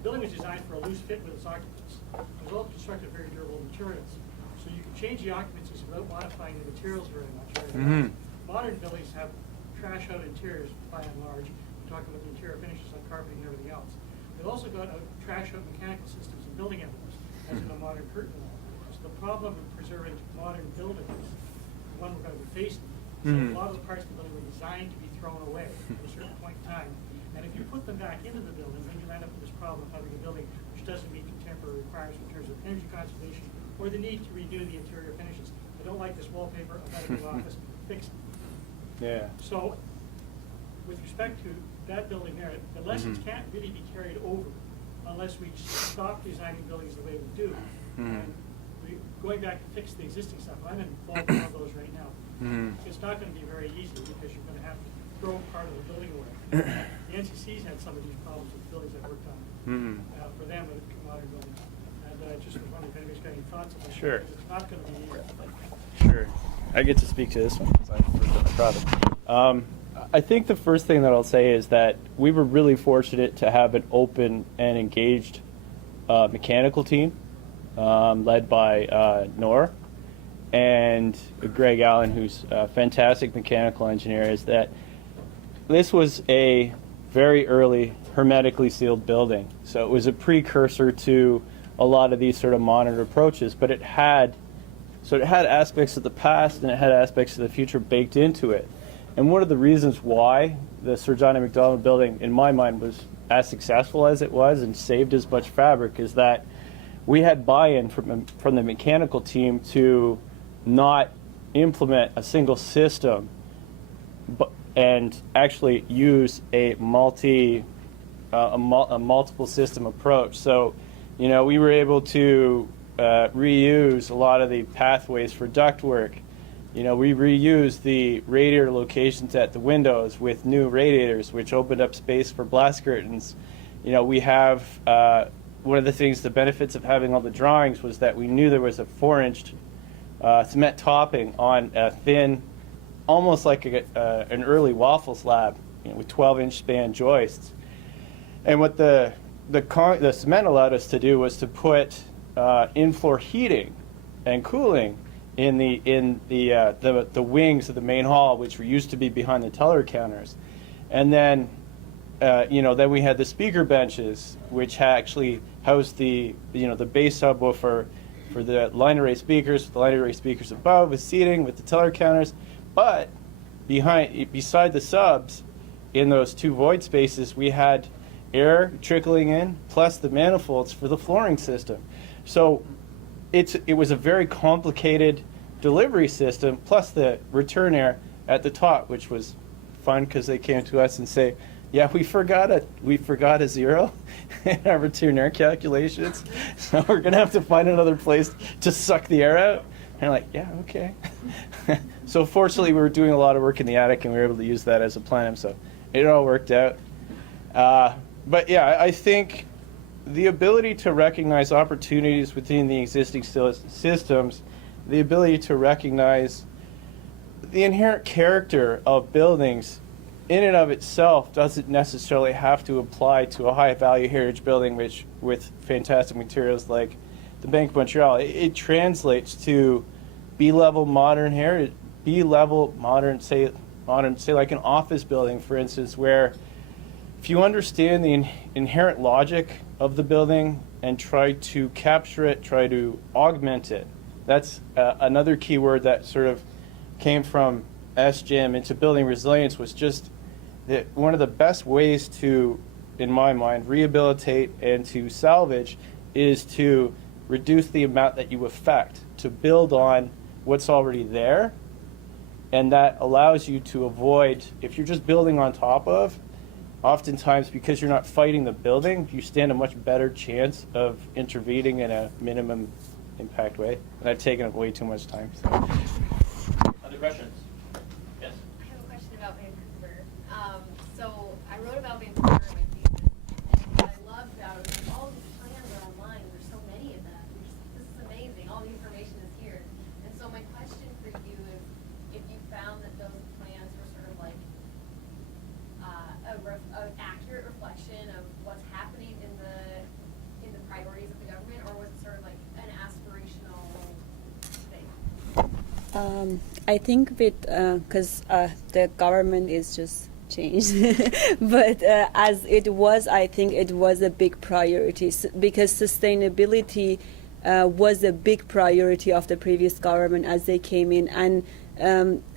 The building was designed for a loose fit with its occupants. It was all constructed of very durable materials. So you can change the occupancies without modifying the materials very much. Right? Modern buildings have trash out interiors by and large. We're talking about the interior finishes like carpeting and everything else. They've also got trash out mechanical systems and building envelopes, as in a modern curtain wall. So the problem of preserving modern buildings, the one we're going to be facing, so a lot of the parts of the building were designed to be thrown away at a certain point in time. And if you put them back into the building, then you end up with this problem of having a building which doesn't meet contemporary requirements in terms of energy conservation or the need to redo the interior finishes. I don't like this wallpaper, I've got a new office, fix it. Yeah. So, with respect to that building there, the lessons can't really be carried over unless we stop designing buildings the way we do. And going back to fix the existing stuff, I'm involved in one of those right now. It's not going to be very easy because you're going to have to throw part of the building away. The NCC's had some of these problems with buildings I've worked on for them with modern buildings. And I just was wondering if anybody's got any thoughts on that. Sure. It's not going to be easy. Sure. I get to speak to this one because I've worked on the product. I think the first thing that I'll say is that we were really fortunate to have an open and engaged mechanical team led by Nor and Greg Allen, who's a fantastic mechanical engineer. Is that this was a very early hermetically sealed building. So it was a precursor to a lot of these sort of modern approaches, but it had aspects of the past and it had aspects of the future baked into it. And one of the reasons why the Sir John A. Macdonald building, in my mind, was as successful as it was and saved as much fabric is that we had buy-in from the mechanical team to not implement a single system, and actually use a multiple system approach. So, we were able to reuse a lot of the pathways for ductwork. We reused the radiator locations at the windows with new radiators, which opened up space for blast curtains. We have one of the things, the benefits of having all the drawings was that we knew there was a 4-inch cement topping on a thin, almost like an early waffle slab, with 12-inch span joists. And what the cement allowed us to do was to put in-floor heating and cooling in the wings of the main hall, which were used to be behind the teller counters. And then then we had the speaker benches, which actually housed the bass subwoofer for the line array speakers, with the line array speakers above, with seating, with the teller counters. But beside the subs, in those two void spaces, we had air trickling in, plus the manifolds for the flooring system. So it was a very complicated delivery system, plus the return air at the top, which was fun because they came to us and say, yeah, we forgot a zero in our return air calculations, so we're going to have to find another place to suck the air out. And I'm like, yeah, okay. So fortunately, we were doing a lot of work in the attic, and we were able to use that as a plenum, so it all worked out. But yeah, I think the ability to recognize opportunities within the existing systems, the ability to recognize the inherent character of buildings in and of itself doesn't necessarily have to apply to a high-value heritage building with fantastic materials like the Bank of Montreal. It translates to B-level modern heritage, B-level modern, say like an office building, for instance, where if you understand the inherent logic of the building and try to capture it, try to augment it, that's another key word that sort of came from SGIM into building resilience, was just that one of the best ways to, in my mind, rehabilitate and to salvage is to reduce the amount that you affect, to build on what's already there. And that allows you to avoid, if you're just building on top of, oftentimes because you're not fighting the building, you stand a much better chance of intervening in a minimum impact way. And I've taken up way too much time. So. Other questions? Yes? I have a question about Vancouver. So I wrote about Vancouver in my thesis, and what I loved about it was all these plans are online. There's so many of them. This is amazing. All the information is here. And so my question for you is, if you found that those plans were sort of like an accurate reflection of what's happening in the I think with because the government is just changed, but as it was, I think it was a big priority because sustainability was a big priority of the previous government as they came in, and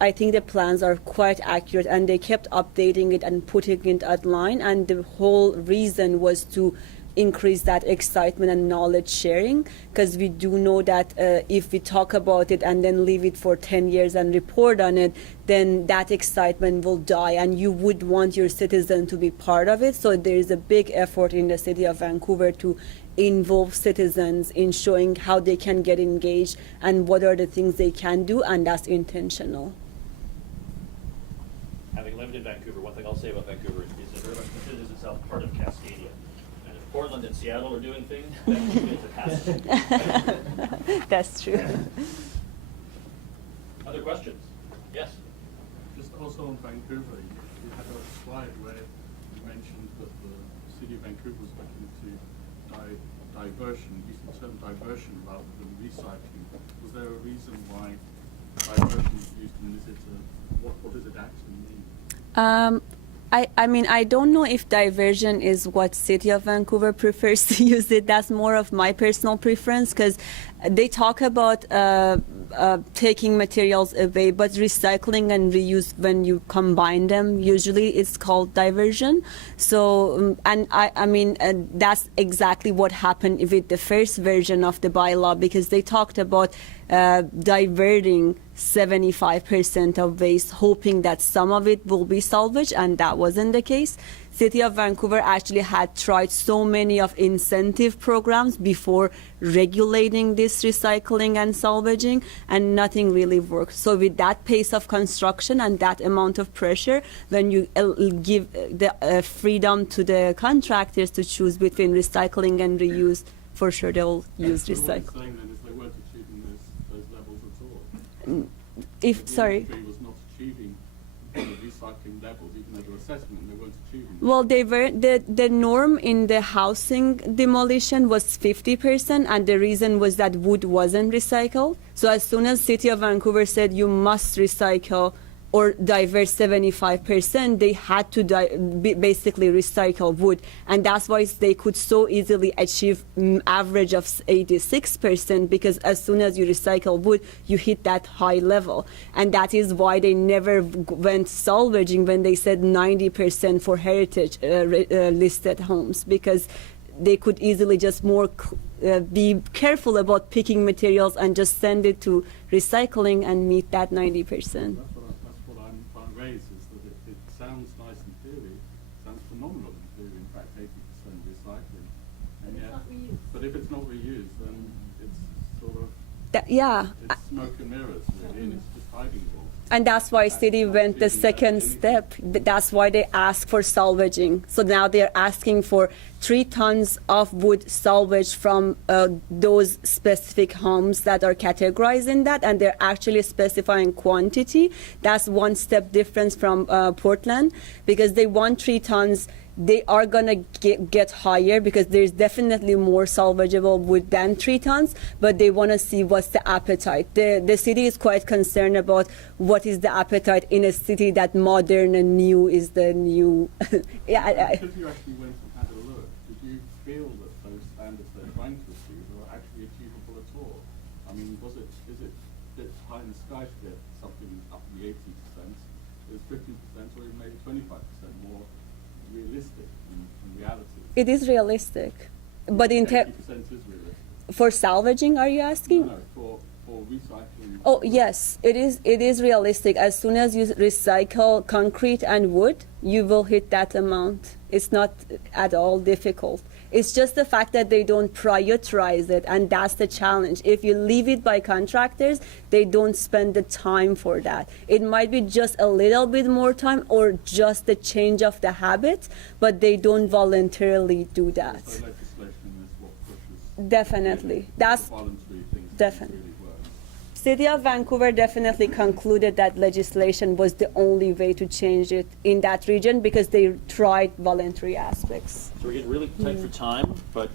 I think the plans are quite accurate, and they kept updating it and putting it online, and the whole reason was to increase that excitement and knowledge sharing, because we do know that if we talk about it and then leave it for 10 years and report on it, then that excitement will die, and you would want your citizen to be part of it. So there is a big effort in the city of Vancouver to involve citizens in showing how they can get engaged and what are the things they can do, and that's intentional. Having lived in Vancouver, one thing I'll say about Vancouver is it very much considers itself part of Cascadia. And if Portland and Seattle are doing things, Vancouver has to. That's true. Other questions? Yes? Just also on Vancouver, you had a slide where you mentioned that the city of Vancouver was looking to diversion, using the term diversion rather than recycling. Was there a reason why diversion was used, and is it what does it actually mean? I mean, I don't know if diversion is what City of Vancouver prefers to use it. That's more of my personal preference, because they talk about taking materials away, but recycling and reuse, when you combine them, usually it's called diversion. So, and I mean, that's exactly what happened with the first version of the bylaw, because they talked about diverting 75% of waste, hoping that some of it will be salvaged, and that wasn't the case. City of Vancouver actually had tried so many of incentive programs before regulating this recycling and salvaging, and nothing really worked. So with that pace of construction and that amount of pressure, when you give the freedom to the contractors to choose between recycling and reuse, for sure they'll use So what recycling. you're saying then is they weren't achieving those levels at all? If, The sorry. industry was not achieving the recycling levels, even though they were assessing them, they weren't achieving them. Well, they were the norm in the housing demolition was 50%, and the reason was that wood wasn't recycled. So as soon as City of Vancouver said you must recycle or divert 75%, they had to basically recycle wood, and that's why they could so easily achieve average of 86%, because as soon as you recycle wood, you hit that high level, and that is why they never went salvaging when they said 90% for heritage listed homes, because they could easily just be careful about picking materials and just send it to recycling and meet that 90%. That's what I'm trying to raise, is that it sounds nice in theory, sounds phenomenal in theory, in fact, 80% recycling. And But it's yet, not reused. but if it's not reused, then it's sort of, Yeah. it's smoke and mirrors, really, and it's just hiding it all. And that's why city went the second step. That's why they asked for salvaging. So now they're asking for 3 tons of wood salvaged from those specific homes that are categorized in that, and they're actually specifying quantity. That's one step difference from Portland, because they want 3 tons. They are gonna get higher, because there's definitely more salvageable wood than 3 tons, but they want to see what's the appetite. The city is quite concerned about what is the appetite in a city that modern and new is the new. Because you actually went and had a look, did you feel that those standards they're trying to achieve are actually achievable at all? I mean, is it a bit high in the sky to get something up to the 80%? Is 50% or even maybe 25% more realistic in reality? It is realistic, but in 80% is realistic. for salvaging, are you asking? No, for recycling. Oh yes, it is realistic. As soon as you recycle concrete and wood, you will hit that amount. It's not at all difficult. It's just the fact that they don't prioritize it, and that's the challenge. If you leave it by contractors, they don't spend the time for that. It might be just a little bit more time or just the change of the habit, but they don't voluntarily do that. So legislation is what pushes. Definitely. That's Voluntary things definitely. really work. City of Vancouver definitely concluded that legislation was the only way to change it in that region, because they tried voluntary aspects. So we're getting really tight for time, but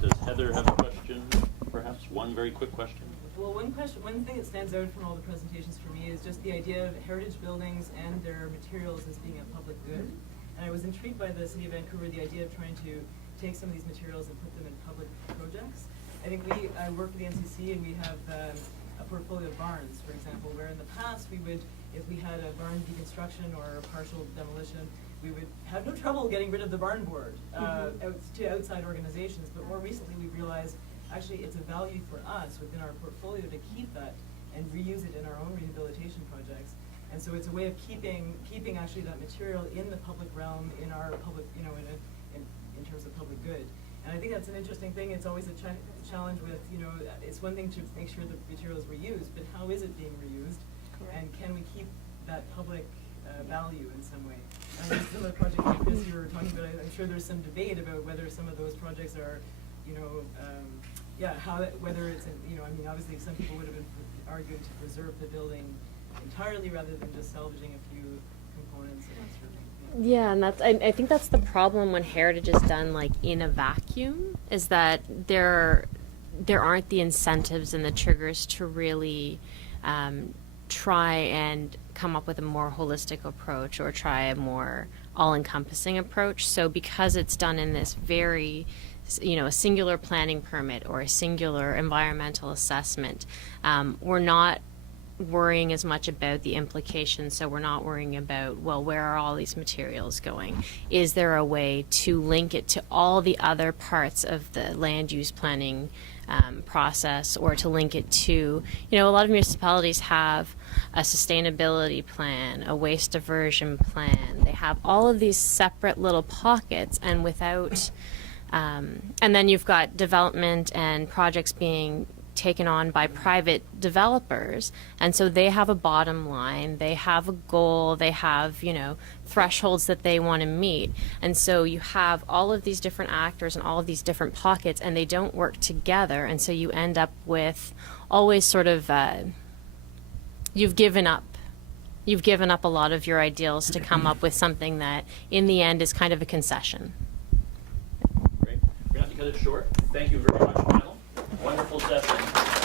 does Heather have a question? perhaps? One very quick question. Well, one thing that stands out from all the presentations for me is just the idea of heritage buildings and their materials as being a public good. And I was intrigued by the City of Vancouver, the idea of trying to take some of these materials and put them in public projects. I think I work for the NCC, and we have a portfolio of barns, for example, where in the past we would, if we had a barn deconstruction or a partial demolition, we would have no trouble getting rid of the barn board to outside organizations. But more recently we realized actually it's a value for us within our portfolio to keep that and reuse it in our own rehabilitation projects. And so it's a way of keeping actually that material in the public realm, in our public, you know, in terms of public good. And I think that's an interesting thing. It's always a challenge with, you know, it's one thing to make sure the material is reused, but how is it being reused? Correct. And can we keep that public value in some way? And some of the projects like this you were talking about, I'm sure there's some debate about whether some of those projects are, you know, whether it's, you know, I mean, obviously some people would have been arguing to preserve the building entirely rather than just salvaging a few components and that sort of thing. Yeah, and I think that's the problem when heritage is done like in a vacuum, is that there aren't the incentives and the triggers to really try and come up with a more holistic approach or try a more all-encompassing approach. So because it's done in this very, you know, a singular planning permit or a singular environmental assessment, we're not worrying as much about the implications. So we're not worrying about, well, where are all these materials going? Is there a way to link it to all the other parts of the land use planning process, or to link it to, you know, a lot of municipalities have a sustainability plan, a waste diversion plan. They have all of these separate little pockets, and without, and then you've got development and projects being taken on by private developers, and so they have a bottom line, they have a goal, they have, you know, thresholds that they want to meet, and so you have all of these different actors and all of these different pockets, and they don't work together, and so you end up with always sort of you've given up a lot of your ideals to come up with something that in the end is kind of a concession. Great. We're going to have to cut it short. Thank you very much, panel. Wonderful session.